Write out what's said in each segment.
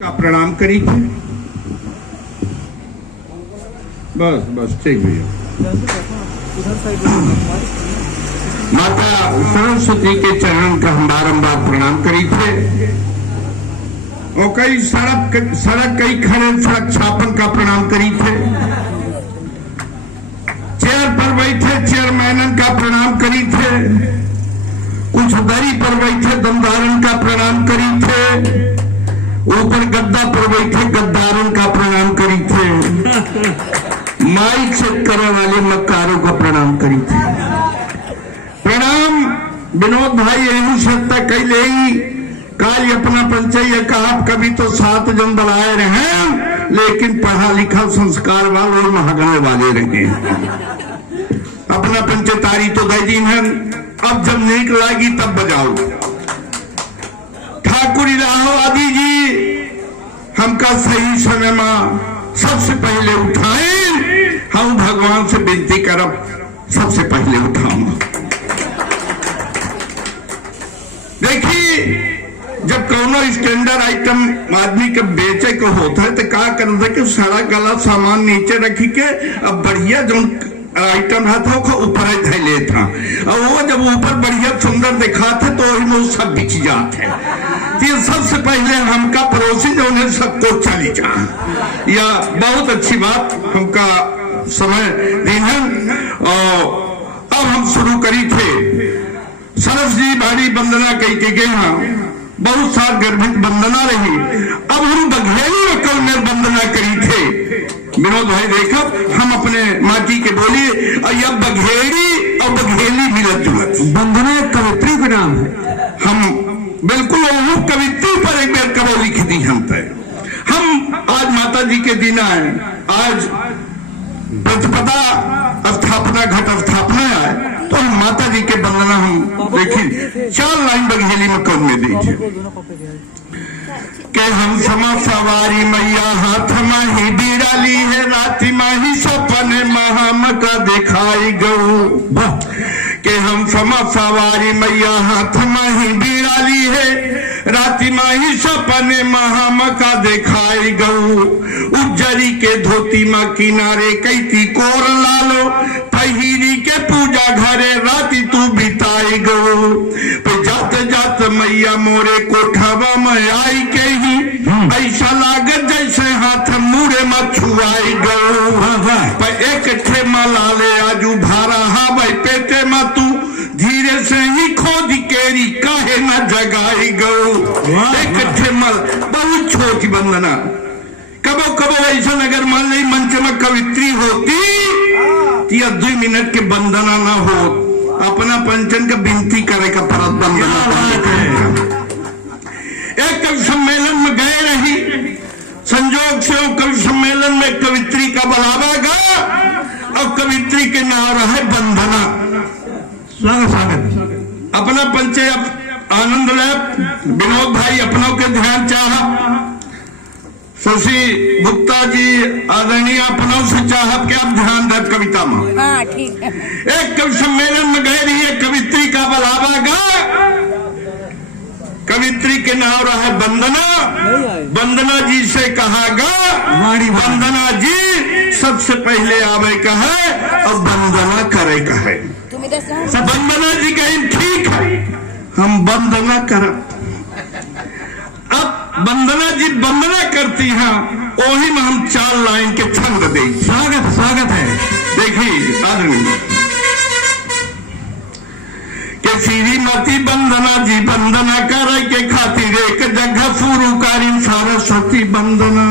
का प्रणाम करी थे। बस बस ठीक भैया। माता सरस्वती के चरण का हम बारंबार प्रणाम करी थे और कई सड़क कई खड़े सड़क छापन का प्रणाम करी थे। चेयर पर बैठे चेयरमैन का प्रणाम करी थे। कुछ दरी पर बैठे दमदारन का प्रणाम करी थे। ऊपर गद्दा पर बैठे गद्दारों का प्रणाम करी थे। माइक चेक करने वाले मक्कारों का प्रणाम करी थे। प्रणाम विनोद भाई यही सत्ता कैले काल अपना पंचायत कहा कभी तो 7 जन बुलाए रहे लेकिन पढ़ा लिखा संस्कार वाले और महागणे वाले रहे। अपना पंचतारी तो दे दी है। अब जब नीक लागी तब बजाओ। ठाकुर इलाहाबादी जी हमका सही समय में सबसे पहले उठाए। हम भगवान से विनती करब सबसे पहले उठाऊं। देखिए जब कोनो स्टैंडर्ड आइटम आदमी के बेचे को होता है तो क्या करना है कि सारा गला सामान नीचे रखी के अब बढ़िया जो आइटम रहता है ऊपर धैले था और वो जब ऊपर बढ़िया सुंदर दिखा थे तो वही में सब बिछ जाते हैं। सबसे पहले हमका पड़ोसी जो उन्हें सबको चली जा या बहुत अच्छी बात हमका समय दी है। और अब हम शुरू करी थे सरस जी बाड़ी वंदना कही के गए हैं। बहुत साल गर्भित वंदना रही। अब हम बघेली में कल में वंदना करी थे। विनोद भाई देखो हम अपने माटी के बोलिए और यह बघेड़ी और बघेली मिलत जुलत वंदना कवित्री का नाम है। हम बिल्कुल वो कवित्री पर एक बार कबो लिख दी हम तय। हम आज माता जी के दिन आए। आज प्रतिपदा स्थापना घट स्थापना है तो हम माता जी के वंदना हम देखी 4 लाइन बघेली में कौन में दी थे के हम समा सवारी मैया हाथ माही बिराली है राति माही सपने महाम का दिखाई गऊ के हम समा सवारी मैया हाथ माही बिराली है राति माही सपने महाम का दिखाई गऊ उज्जरी के धोती माँ किनारे कैती कोर लालो पहिरी के पूजा घरे राति तू बिताई गऊ जात जात मैया मोरे कोठावा में आई के ही ऐसा लागत जैसे हाथ मुरे में छुआई गऊ एक ठे मलाले आजू भारा हावै पेटे में तू धीरे से ही खोद केरी काहे न जगाई गऊ। एक ठे मल बहुत छोटी वंदना कबो कबो ऐसा अगर मान ली मंच में कवित्री होती या 2 मिनट के वंदना ना हो अपना पंचन का विनती करे का परत वंदना। एक कवि सम्मेलन में गए रही संजोग से कवि सम्मेलन में कवित्री का बुलावा गया और कवित्री के नाम है वंदना। स्वागत अपना पंचायत आनंद लैब विनोद भाई अपनों के ध्यान चाह शशि गुप्ता जी आदरणीय अपनों से चाहब के आप ध्यान दे कविता में। हाँ, ठीक है। एक कवि सम्मेलन में गए रही कवित्री का बुलावा गया। कवित्री के नाम रहा वंदना। वंदना जी से कहा गा वंदना जी सबसे पहले आवे का है और वंदना करे का है। वंदना जी कहें ठीक है हम वंदना कर। अब वंदना जी वंदना करती हैं वही में हम 4 लाइन के छंद दे। स्वागत है। देखिए आदरणीय के श्रीमती वंदना जी वंदना करे के खातिर एक जगह शुरू करी सरस्वती वंदना।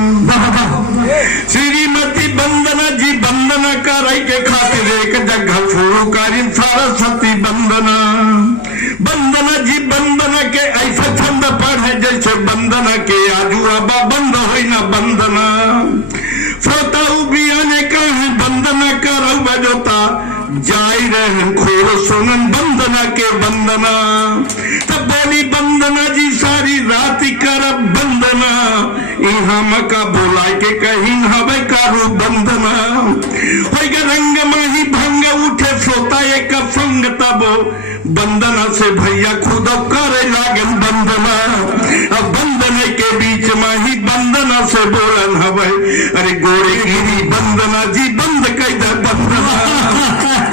श्रीमती वंदना जी वंदना करे के खातिर एक जगह शुरू करी सरस्वती वंदना। वंदना जी वंदना के ऐसा छंद पढ़े जैसे वंदना के आजू अबा बंद हो न वंदना। श्रोता उबिया ने कहा वंदना करो बजोता जाई रहे खोल सुनन वंदना के वंदना। तब बोली वंदना जी सारी रात करब वंदना हम का बोला के कहीं हवे कारू वंदना। रंग माही भंग उठे श्रोता एक संग तब वंदना से भैया खुद करे लागन वंदना। अब वंदने के के बीच में ही बंदना से बोलन हवे। अरे गोरे गिरी बंदना जी बंद कैदा बंदना,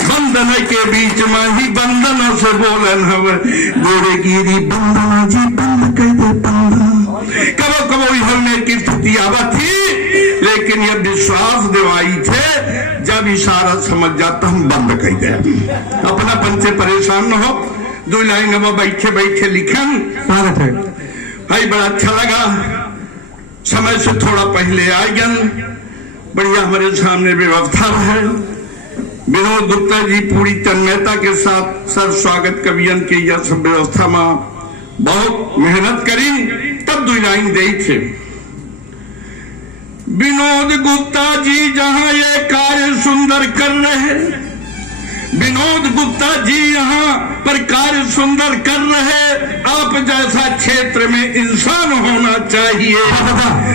बंदना के बीच में ही बंदना से बोलन हवे। गोरे गिरी बंदना जी बंद कैदा बंदना। कबो कबो हमने की स्थिति आवा थी, लेकिन यह विश्वास दिवाई थे जब इशारा समझ जाता हम बंद कर दे। अपना पंचे परेशान न हो, 2 लाइन अब बैठे बैठे लिखन। स्वागत है भाई, बड़ा अच्छा लगा। समय से थोड़ा पहले आएगन, बढ़िया हमारे सामने व्यवस्था है। विनोद गुप्ता जी पूरी तन्मयता के साथ सर स्वागत कवियन की यह सब व्यवस्था में बहुत मेहनत करी, तब 2 लाइन दी थे। विनोद गुप्ता जी जहां ये कार्य सुंदर कर रहे, विनोद गुप्ता जी यहाँ पर कार्य सुंदर कर रहे। आप जैसा क्षेत्र में इंसान होना चाहिए।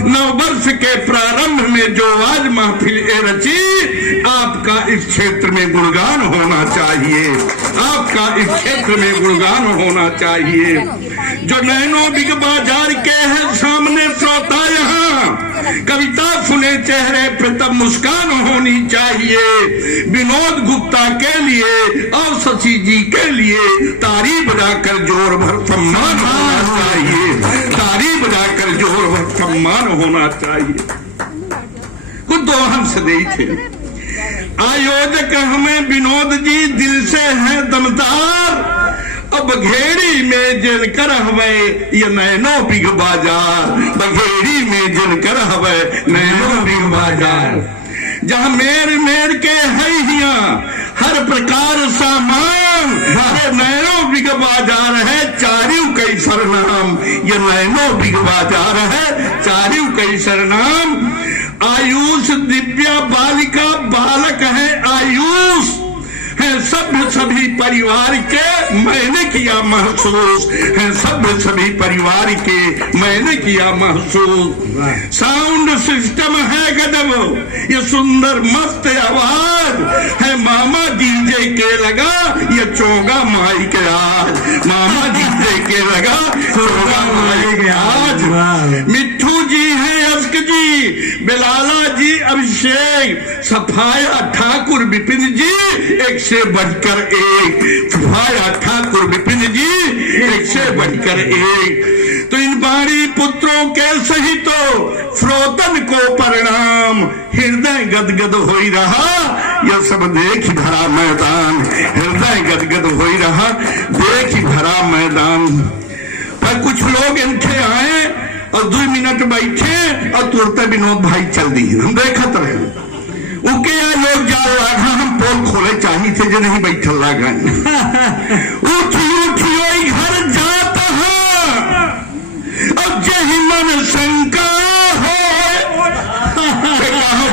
नववर्ष के प्रारंभ में जो आज महफिल रची, आपका इस क्षेत्र में गुणगान होना चाहिए। आपका इस क्षेत्र में गुणगान होना चाहिए। जो नैनो बिग बाजार के हैं सामने श्रोता, यहाँ कविता सुने चेहरे पर तब मुस्कान होनी चाहिए। विनोद गुप्ता के लिए और शशि जी के लिए ताली बजाकर जोर भर सम्मान होना चाहिए। ताली बजाकर जोर भर सम्मान होना चाहिए। कुछ दोहन से दी थे। आयोजक हमें विनोद जी दिल से हैं दमदार। अब बघेड़ी में जिनकर हवे ये नैनो बिग बाजार, बघेड़ी में जिनकर हवे नैनो बिग बाजार। जहाँ मेर मेर के है हिया हर प्रकार सामान, ये नैनो बिग बाजार है चारियों कैसर नाम। ये नैनो बिग बाजार है चारियों कैसर नाम। आयुष दिव्या बालिका बालक है आयुष है सभ्य सभी परिवार के मैंने किया महसूस, है सभ्य सभी परिवार के मैंने किया महसूस। साउंड सिस्टम है गजब, ये सुंदर मस्त आवाज है मामा डीजे के लगा, ये चोगा माई के आज। मामा डीजे के लगा चोगा माई के आज। मिट्ठू जी है अश्क जी, बिलाला जी अभिषेक, सफाया ठाकुर विपिन जी एक से बढ़कर एक। सफाया ठाकुर विपिन जी एक से बढ़कर एक। तो इन बारी पुत्रों के सही तो श्रोतन को परिणाम, हृदय गदगद हो रहा यह सब देख भरा मैदान। हृदय गदगद हो रहा देख भरा मैदान। पर कुछ लोग इनके आए और 2 मिनट बैठे और तुरंत विनोद भाई चल दी। हम देखत रहे उनके यहाँ लोग जा रहा, हम पोल खोले चाहिए थे जो नहीं बैठल लगा। उठियो घर जाता है अब जही मन शंका हो,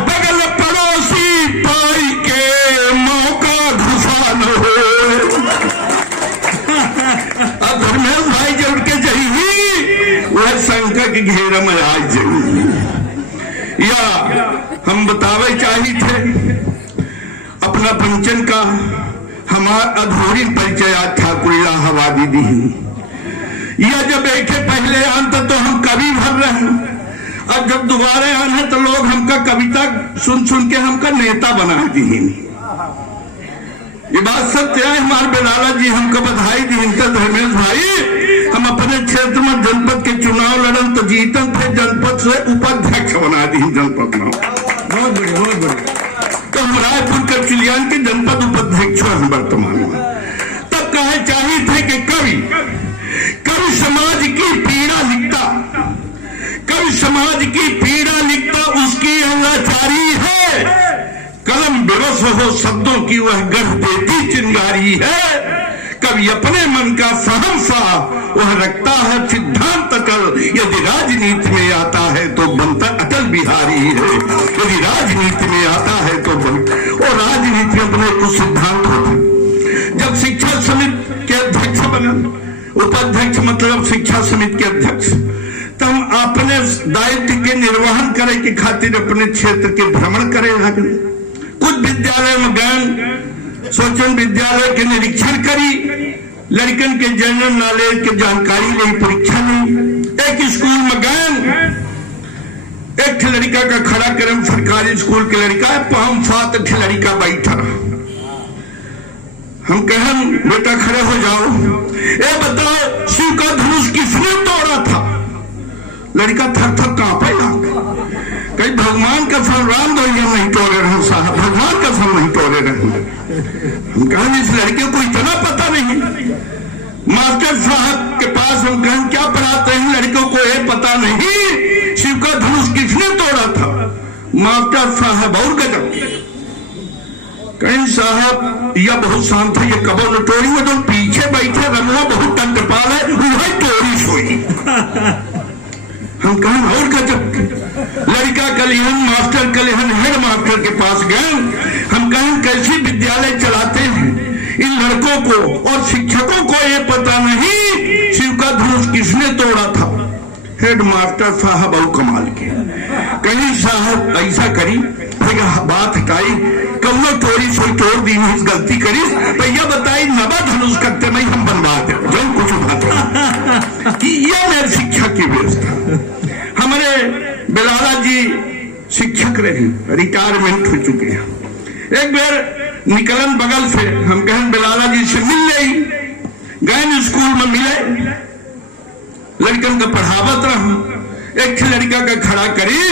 बगल पड़ोसी पाई के मौका घुसा न हो। अब धर्मेश भाई जब के जही वह शंका के घेरे में आ जाए। या हम बतावे चाहिए थे अपना पंचन का हमारा अधूरी परिचय ठाकुर इलाहाबादी दी। यह जब बैठे पहले अंत तो हम कवि भर रहे हैं, और जब दोबारा आने तो लोग हमका कविता सुन सुन के हमका नेता बना दी। ये बात सत्य है। हमारे बिलाला जी हमको बधाई दी। इनका धर्मेश भाई हम अपने क्षेत्र में जनपद के चुनाव लड़न तो जीतन थे, जनपद से उपाध्यक्ष बना दी जनपद में। बहुत बढ़िया बहुत बढ़िया। तो हम रायपुर के चिलियान के जनपद उपाध्यक्ष हैं वर्तमान में। तब कहे चाहिए थे कि कवि समाज की पीड़ा लिखता, कवि समाज की पीड़ा लिखता उसकी अंगाचारी है। कलम विवश हो शब्दों की वह गढ़ देती चिंगारी है। कवि अपने मन का सहसा वह रखता है सिद्धांत अटल। यदि राजनीति में आता है तो बनता अटल बिहारी है। यदि राजनीति में आता है तो और राजनीति में अपने कुछ सिद्धांत होते। जब शिक्षा समिति के अध्यक्ष बने, उपाध्यक्ष मतलब शिक्षा समिति के अध्यक्ष, तो हम अपने दायित्व के निर्वहन करे के खातिर अपने क्षेत्र के भ्रमण करे लगे। कुछ विद्यालय में गए, सोचन विद्यालय के निरीक्षण करी, लड़कन के जनरल नॉलेज के जानकारी ली, परीक्षा ली। एक स्कूल में गए, एक लड़का का खड़ा करम सरकारी स्कूल के लड़का है, 5-7 लड़का बैठा। हम कहन बेटा खड़े हो जाओ, ए बताओ शिव का धनुष किसने तोड़ा था? लड़का थर थर कांपे लगा, कहीं भगवान का सन राम भैया नहीं तोड़े रहे साहब, भगवान का सन नहीं तोड़े रहे। हम कहें इस लड़के को इतना पता नहीं। मास्टर साहब के पास हम कहें क्या पढ़ाते हैं? लड़कों को ये पता नहीं शिव का धनुष किसने तोड़ा था। मास्टर साहब और गजब, कहीं साहब यह बहुत शांत है, ये कबो न तोड़ी, वो जो पीछे बैठे रमुआ बहुत दंडपाल है वही तोड़ी सोई। हम कहें और गजब, लड़का कलिहन मास्टर कलिहन हेड मास्टर के पास गए। हम कहें कैसी विद्यालय चलाते हैं, इन लड़कों को और शिक्षकों को ये पता नहीं शिव का धनुष किसने तोड़ा था। हेड मास्टर साहब और कमाल के, कहीं साहब ऐसा करी बात हटाई, कौनो तोड़ी सोई तोड़ दी, इस गलती करी भैया बताई नवा धनुष करते मैं हम बनवा दे जो कुछ उठाते कि यह मेरी शिक्षा की व्यवस्था। हमारे बेलाला जी शिक्षक रहे, रिटायरमेंट हो चुके हैं। एक बार निकलन बगल से हम कहें बेलाला जी से मिल गई, गए स्कूल में मिले, लड़कन का पढ़ावत रहा। एक लड़का का खड़ा करी,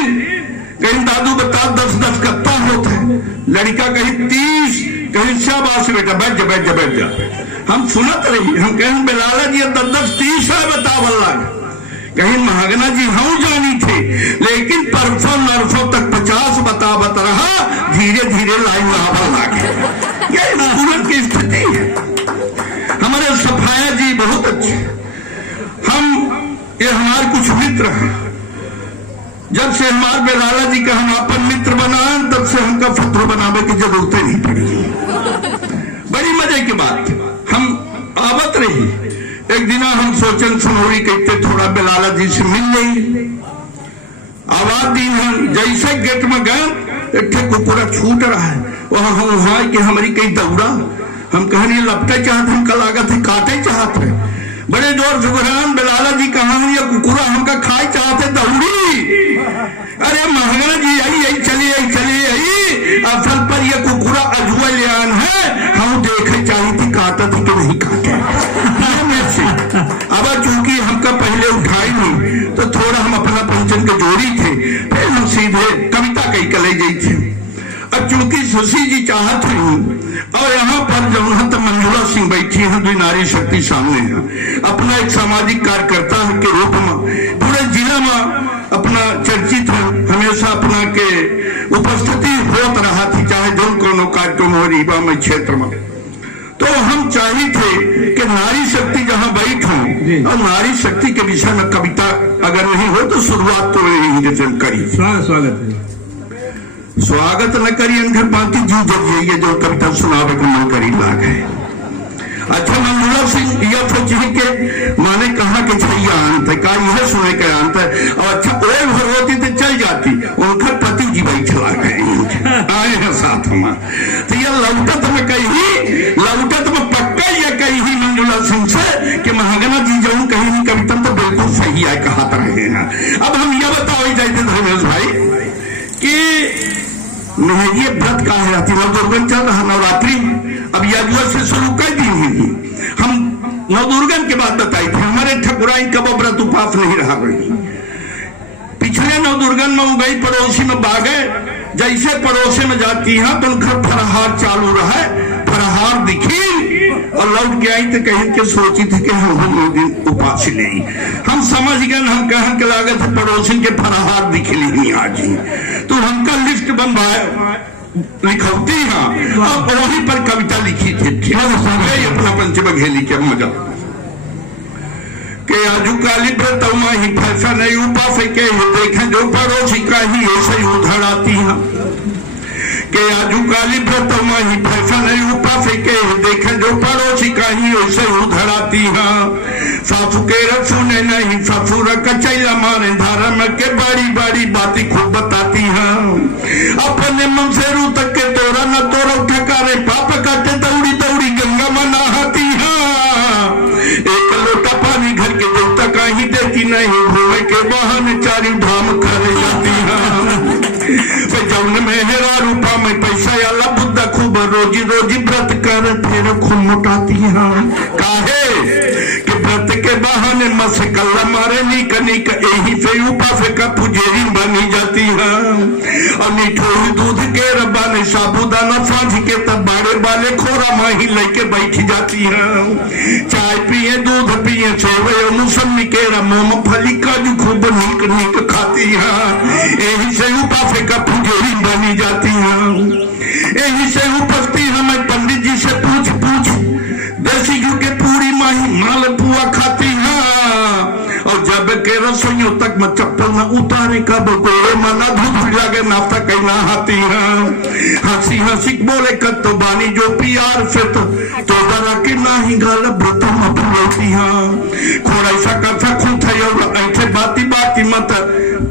कहीं दादू बता 10-10 कत्ता होता है, लड़का कहीं 30, कहीं शाबाश बेटा बैठ जा बैठ जा बैठ जा। हम सुनत रही, हम कहें बेलाला जी 10-10-30 है बतावल लग, कहीं महागना जी हम जानी थे, लेकिन परसों नरसों तक 50 बतावत रहा, धीरे धीरे लाइन लावल लगे। यह स्कूल की स्थिति है। हमारे सफाया जी बहुत अच्छे, ये हमारे कुछ मित्र हैं, जब से हमारे बेलाला जी का हम अपन मित्र बनाए तब से हमका फतवा बनावे की जरूरत नहीं पड़ी। बड़ी मजे की बात, हम आवत रही, एक दिन हम सोचन सुनोरी कहते थोड़ा बेलाला जी से मिल गई, आवाज दी हम जैसे गेट में गए, एक कुकुरा छूट रहा है, वहां कि हमारी कहीं दौड़ा, हम कहने लपटे चाहते, हमका लागत है काटे चाहते, बड़े जोर से गुरान बेलाला जी कहा ये कुकुरा हमका खाई चाहते दौड़ी। अरे महागना जी आई चली आई, असल पर ये कुकुरा अजुआ लियान है, हम देखे चाही थी काटा थी कि नहीं काटे। अब चूंकि हमका पहले उठाई नहीं तो थोड़ा हम अपना पंचन के जोड़ी थे, फिर हम सीधे कविता कही कले गई थे। अब चूंकि शशि जी चाहत हुई और यहाँ पर जो मंजुला सिंह बैठी है, जो नारी शक्ति सामने है, अपना एक सामाजिक कार्यकर्ता के रूप में पूरे जिला में अपना चर्चित है, हमेशा अपना के उपस्थिति होत रहा थी, चाहे जो कोनो कार्यक्रम हो रीवा में क्षेत्र में। तो हम चाहिए थे कि नारी शक्ति जहाँ बैठो और नारी शक्ति के विषय में कविता अगर नहीं हो तो शुरुआत तो नहीं करी। स्वागत है, स्वागत न करी अंधर पाती जी जब ये जो कविता सुनावे को मन करी लाग है। अच्छा मंजुला सिंह यह सोचिए कि माने कहा कि छैया अंत है, कहा यह सुने का अंत है, और अच्छा ओए भर होती तो चल जाती, उनका पति जी भाई चला गए आए हैं साथ में। तो यह लौटत में पक्का यह कही ही मंजुला सिंह से कि महागना जी जो कहीं नहीं कविता तो बिल्कुल सही है कहते रहे हैं। अब हम यह बताओ जाते धर्मेश भाई कि ये व्रत का है, नवदुर्गन चल रहा नवरात्रि, अब यजुआ से शुरू कर दी हुई। हम नवदुर्गन के बाद बताई थे, हमारे ठकुराई कब व्रत उपास नहीं रहा रही। पिछले नवदुर्गन में वो गई पड़ोसी में बागे, जैसे पड़ोसी में जाती है तो उनका फरहार चालू रहा, फरहार दिखी और लौट के आई तो कहीं के सोची थी कि हम दिन उपास ले, हम समझ गए, हम कहें के लागत है पड़ोसी के फरहार दिख ली आज ही, तो हमका लिस्ट बनवाया लिखौती हाँ, और वहीं पर कविता लिखी थी अपना पंचमघेली के मजा के आजू काली व्रतमा ही फैशन नहीं उपास के देखें जो पड़ोसी का ही ऐसे उधर आती है, के आजू काली व्रतमा ही फैशन नहीं उपास के देखें जो पड़ोसी का ही ऐसे उधर आती है। सासू के सुने नहीं ससुर कचैला मारे धर्म के बड़ी बड़ी बातें खूब बताती है, अपने मन से रू तक के तोरा न तोरा ठकारे पाप काटे दौड़ी दौड़ी गंगा में नहाती है, एक लोटा पानी घर के देवता का ही देती नहीं फिर खून मुटाती हैं। काहे कि व्रत के बहाने मसकल्ला मारे नीक नीक यही से ऊपर से का पुजेरी बनी जाती है। और निठोर दूध के रब्बा ने साबुदाना साझ के तब बाड़े वाले खोरा माही लेके बैठ जाती है। चाय पिए दूध पिए सेवे मौसमी के मूंगफली काजू खूब नीक नीक खाती है। यही से ऊपर से का पुजेरी बनी जाती है। यही से उपस्थित हमें पंडित जी से पूछ देसी घी के पूरी माही मालपुआ खाती है। और जब के रसोइयों तक मैं चप्पल न उतारे कब गोरे मना धूप लगे नाश्ता कहना हाथी है। हंसी हंसी बोले कत तो बानी जो प्यार से तो डरा के ना ही गाल ब्रतम अपनौती है। खोड़ा ऐसा कथा खूंथा और ऐसे बाती बाती मत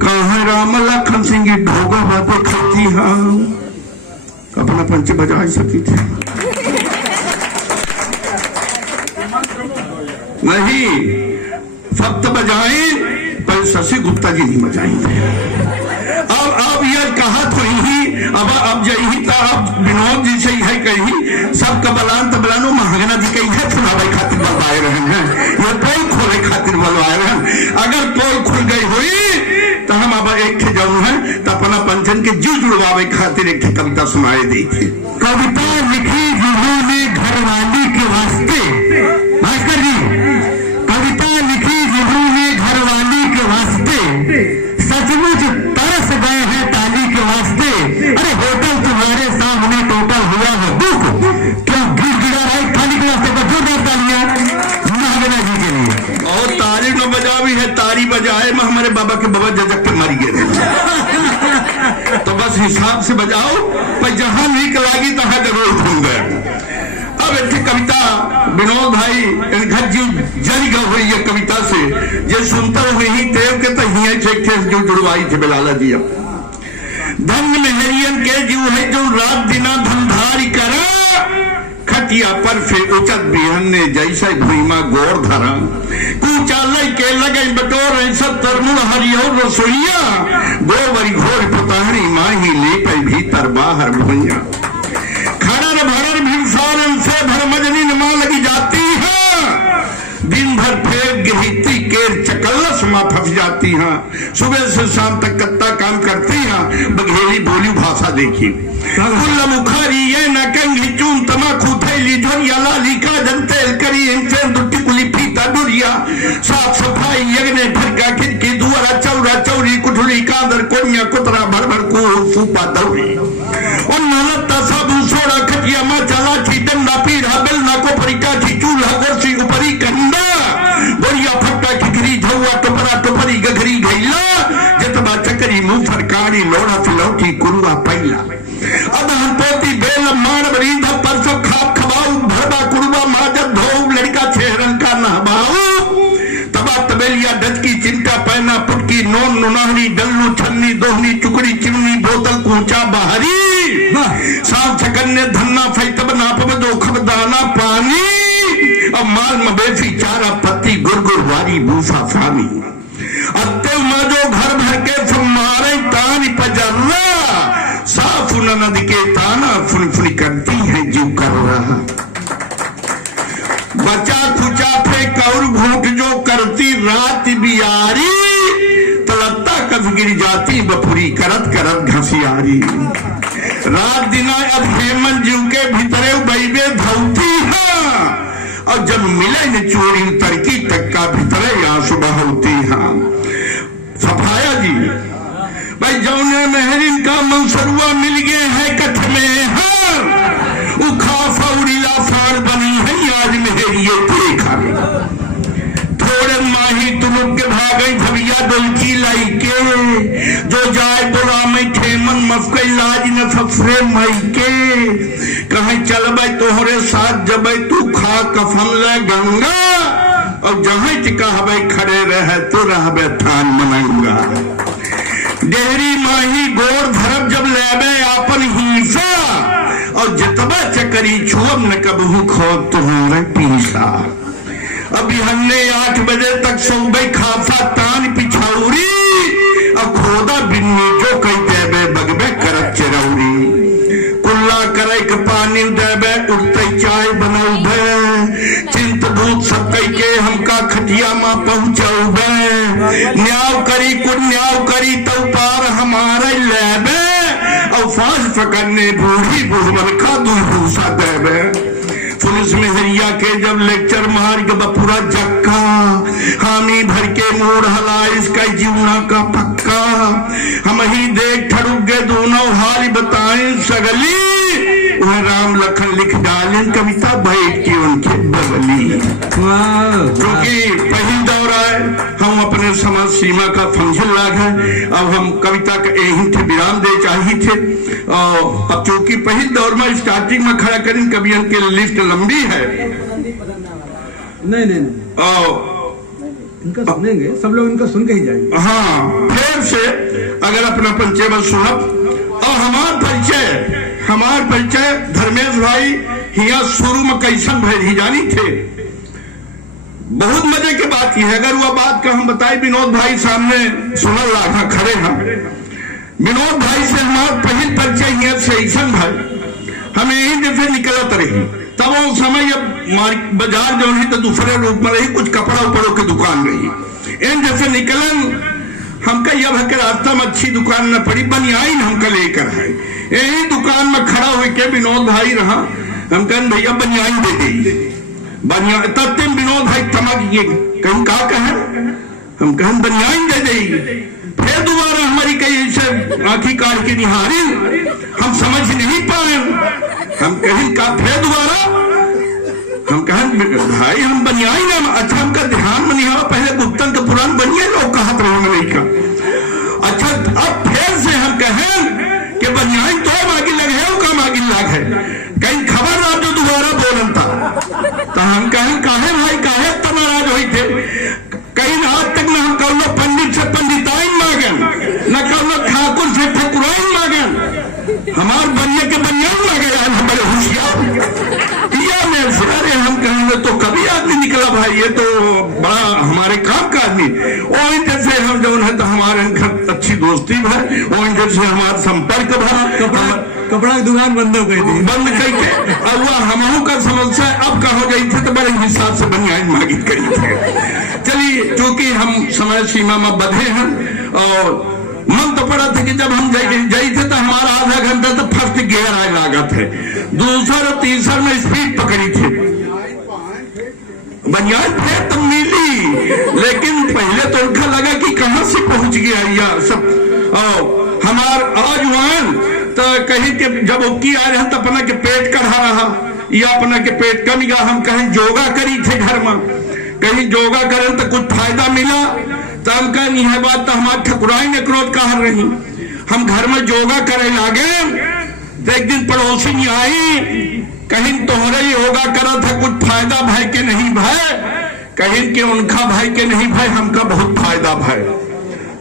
कहाँ राम लखन सिंह ढोगा बातें खाती है। अपना पंच बजा सकी थी नहीं, सप्त बजाए पर शशि गुप्ता जी नहीं बजाएंगे। अब यह कहा तो ही अब यही था। अब विनोद जी से है कही सब कबलान तबलानो महागना जी कही है सुनावे खातिर बलवाए रहे हैं। यह कोई खोले खातिर बलवाए रहे। अगर कोई खुल गई हुई तो हम अब एक थे जाऊँ है तो अपना पंचन के जीव जुड़वावे खातिर एक कविता सुनाए दी थी। कविता लिखी जिन्होंने घरवाली के वास्ते, भास्कर जी, कविता लिखी जिन्होंने घरवाली के वास्ते, सचमुच तरस गए हैं ताली के वास्ते। अरे होटल तुम्हारे सामने टोटल हुआ है दुख, क्यों गिड़गिड़ा रहा है थाली के वास्ते पर जोरदार तालियां महागना जी के लिए। और ताली न बजा भी है, तारी बजाए में हमारे बाबा के बाबा जजक के मर गए तो बस हिसाब से बजाओ पर जहां नीक लागी तहां जरूर भूल गए। अब एक कविता विनोद भाई घर जीव जल गए हुई है कविता से जे सुनता हुए ही देव के तो ही जो जुड़वाई थे बेलाला जी। धन मेहरियन के जीव है जो रात दिना धंधारी करा खटिया पर फिर उचत बिहन ने जैसा भूमा गोर धरा कुचालय के लगे बटोर ऐसा तरमुड़ हरियर रसोइया गोवरी घोर पुताहरी माही ले पे भीतर बाहर भुइया खड़र भरर भीमसारन से भरमजनी नमा लगी जाती है। दिन भर फेर गहिती केर चकल्लस मां फंस जाती है। सुबह से शाम तक कत्ता काम करती है। बघेली बोली भाषा देखी कुल्ला मुखारी ये न कंघी चून तमाकू थैली झोरिया लाली का जनतेल करी इनसे दुट्टी कुली फीता डुरिया साफ सफाई यगने फरका खिड़की दुआरा चौरा चौरी कुठली कादर कोनिया कुतरा भर भर को फूपा दौड़ी उन नलता साबु सोड़ा खटिया मा चला छी डंडा पीढ़ा बेलना को परिका छी चूल्हा गोरसी ऊपरी कंडा बोरिया फट्टा खिखरी झौआ टोपरा टोपरी गघरी घैला जतबा चकरी मुंह फरकारी लोड़ा फिलौटी कुरुआ पैला अदहन पोती बेल मार बरींदा परसों खाप खबाऊ भरबा कुरुबा माजब धोऊ लड़का छेरन का नहबाऊ तबा तबेलिया डचकी चिमटा पैना पुटकी नोन नुनाहनी डल्लू छन्नी दोहनी चुकड़ी चिमनी बोतल कूचा बाहरी सांप छकन्ने धन्ना फैतब नापब दो खब दाना पानी अब माल मवेशी चारा पत्ती गुरगुर वारी भूसा फानी अत्ते माजो घर भर के मारे तानी पजर्रा साफ नदी के ताना फुन फुन करती है जीव कर रहा बचा खुचा फेंक और घूट जो करती रात बियारी तलत्ता कभी गिर जाती बपुरी करत करत घसियारी रात दिना अब हेमंत जीव के भीतरे बैबे धौती है और जब मिले न चोरी तरकी तक का भीतरे आंसू बहती है। सफाया जी भाई जौने मेहरिन का मंसरुआ मिल गए है कथ में हर उखा फौरीला फाड़ बनी है आज मेहरिए देखा थोड़े माही तुलुक के भागे धबिया डोलची लाई के जो जाए बोला में ठेमन मफके लाज न फफरे मई के कहीं चल भाई तोहरे साथ जब तू खा कफन ले गंगा और जहां टिका हवे खड़े रहे तो रहबे थान मनाऊंगा। डेहरी माही गोर धरब जब लेबे आपन हिस्सा और जतबा चकरी छुअब न कबहू खो तुम्हारे पीसा। अभी हमने 8 बजे तक सोबे खाफा तान पिछौरी अब खोदा बिन्नी जो कई देबे बगबे करत चरौरी कुल्ला करे के पानी देबे उठते चाय नगरिया में पहुंचौबे, न्याव करी तो पार हमारे लेबे, और फांस पकड़ने बूढ़ी बुढ़वन का दूसा देबे। पुलिस मेहरिया के जब लेक्चर मार के पूरा जक्का, हामी भर के मोड़ हला इसका जीवना का पक्का, हम ही देख ठड़ुक गए दोनों हाल बताएं सगली, वह राम लखन लिख डालें कविता बैठ के उनके बगली। क्योंकि पहली दौर है, हम अपने समाज सीमा का फंक्शन लाग है, अब हम कविता का यही थे विराम दे चाहिए थे। अब चूंकि पहली दौर में स्टार्टिंग में खड़ा करें कवियन की लिस्ट लंबी है, नहीं इनका सुनेंगे, सब लोग इनका सुन के ही जाएंगे। हाँ, फिर से अगर अपना परिचय सुनब, और हमार परिचय धर्मेश भाई हिया शुरू में कैसन भैर जानी थे। बहुत मजे की बात है, अगर वह बात का हम बताए विनोद भाई सामने सुनल लागा खड़े हैं। विनोद भाई से हमारा पहले परिचय हिया से ऐसा भाई, हमें यही जैसे निकलत रही, तब वो समय अब बाजार जो है तो दूसरे रूप में रही, कुछ कपड़ा उपड़ों की दुकान रही। इन जैसे निकलन हमका यह है कि रास्ता में अच्छी दुकान न पड़ी, बनियाइन हमका लेकर है। यही दुकान में खड़ा होकर विनोद भाई रहा, हम कहन भैया बनियाइन दे दी, बनिया तब तीन विनोद भाई तमक ये कहीं का कहे, हम कहन बनियाइन दे दी। फिर दोबारा हमारी कई ऐसे आंखी काट के निहारी, हम समझ नहीं पाए, हम कहें का फिर दोबारा, हम कहें भाई हम बनियाई ना, अच्छा हमका ध्यान में नहीं हुआ, पहले गुप्तन का पुरान बनिया लोग कहत रहे नहीं का। अच्छा अब फिर से हम कहें कि बनियाई तो मागी लगे है, का मागी लाग है, कहीं खबर ना जो दोबारा बोलन था, तो हम कहें काहे भाई काहे तनाराज हुई थे, कहीं आज तक ना हम कहो पंडित से पंडिताइन मांगन, न कहो ठाकुर से ठाकुराइन मांगन, हमार बनिया के बनियान मांगे हम बड़े होशियार। अरे हम कहेंगे तो कभी आदमी निकला भाई, ये तो बड़ा हमारे काम का आदमी, और इनके से हम जो है तो हमारे अच्छी दोस्ती है, और इनके से हमारा संपर्क है। कपड़ा की दुकान बंद हो गई थी, बंद करके अब वह हमहू का समस्या अब का हो गई थी, तो बड़े हिसाब से बनियान मांगी करी थे। चलिए चूंकि हम समय सीमा में बधे हैं, और मन तो पड़ा था कि जब हम जाए थे तो हमारा आधा घंटा तो फर्स्ट गियर आए लागत है, दूसरा और तीसरा में स्पीड पकड़ी थी, बनियान फिर तो मिली, लेकिन पहले तो उनका लगा कि कहां से पहुंच गया यार सब। हमार आजवान तो कहीं के जब उकी आ रहा तो अपना के पेट कढ़ा रहा, या अपना के पेट कम गया, हम कहीं योगा करी थे घर में, कहीं योगा करें तो कुछ फायदा मिला, तो हम कहें यह बात तो हमारे ठकुराई ने क्रोध कह रही, हम घर में योगा करे लागे, तो एक दिन पड़ोसी आई, कहीं तोहरे योगा करा था कुछ फायदा भाई के नहीं भाई, कहीं के उनका भाई के नहीं भाई, हमका बहुत फायदा भाई।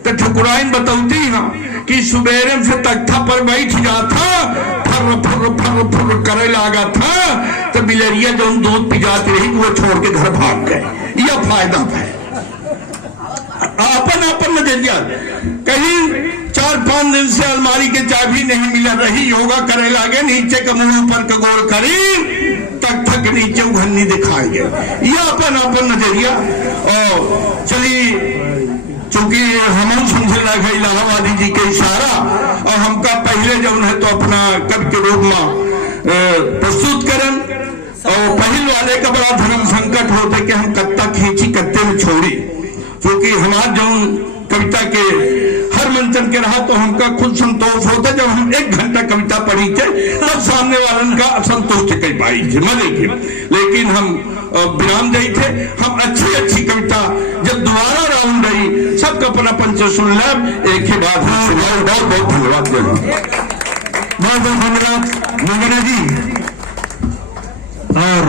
तो ठकुराइन बताती है कि सुबेरे से तख्ता पर बैठ जाता, फर फर फर फर करे लगा था, तो बिलरिया जो दूध पिजाती रही वो छोड़ के घर भाग गए, यह फायदा है। अपन नजरिया, कहीं 4-5 दिन से अलमारी के चाबी नहीं मिला रही, योगा करे लागे, नीचे का मुंह ऊपर का गोल करी, तक तक नीचे उघन्नी दिखाई गए, यह अपन नजरिया। और चलिए चूंकि हम समझ लगा इलाहाबादी जी के इशारा, और हमका पहले जो है तो अपना कवि के रूप में प्रस्तुत करन, और पहल वाले का बड़ा धर्म संकट होते कि हम कत्ता खींची कत्ते में छोड़ी, क्योंकि हमार जो कविता के हर मंचन के रहा तो हमका खुद संतोष होता, जब हम 1 घंटा कविता पढ़ी थे तब सामने वालन का असंतोष कर पाई थे मजे के, लेकिन हम विराम दे थे, हम अच्छी कविता जब दोबारा राउंड रही सबका अपना पंच सुन ले, एक ही बात है, बहुत बहुत धन्यवाद बहुत धन्यवाद मंगना जी। और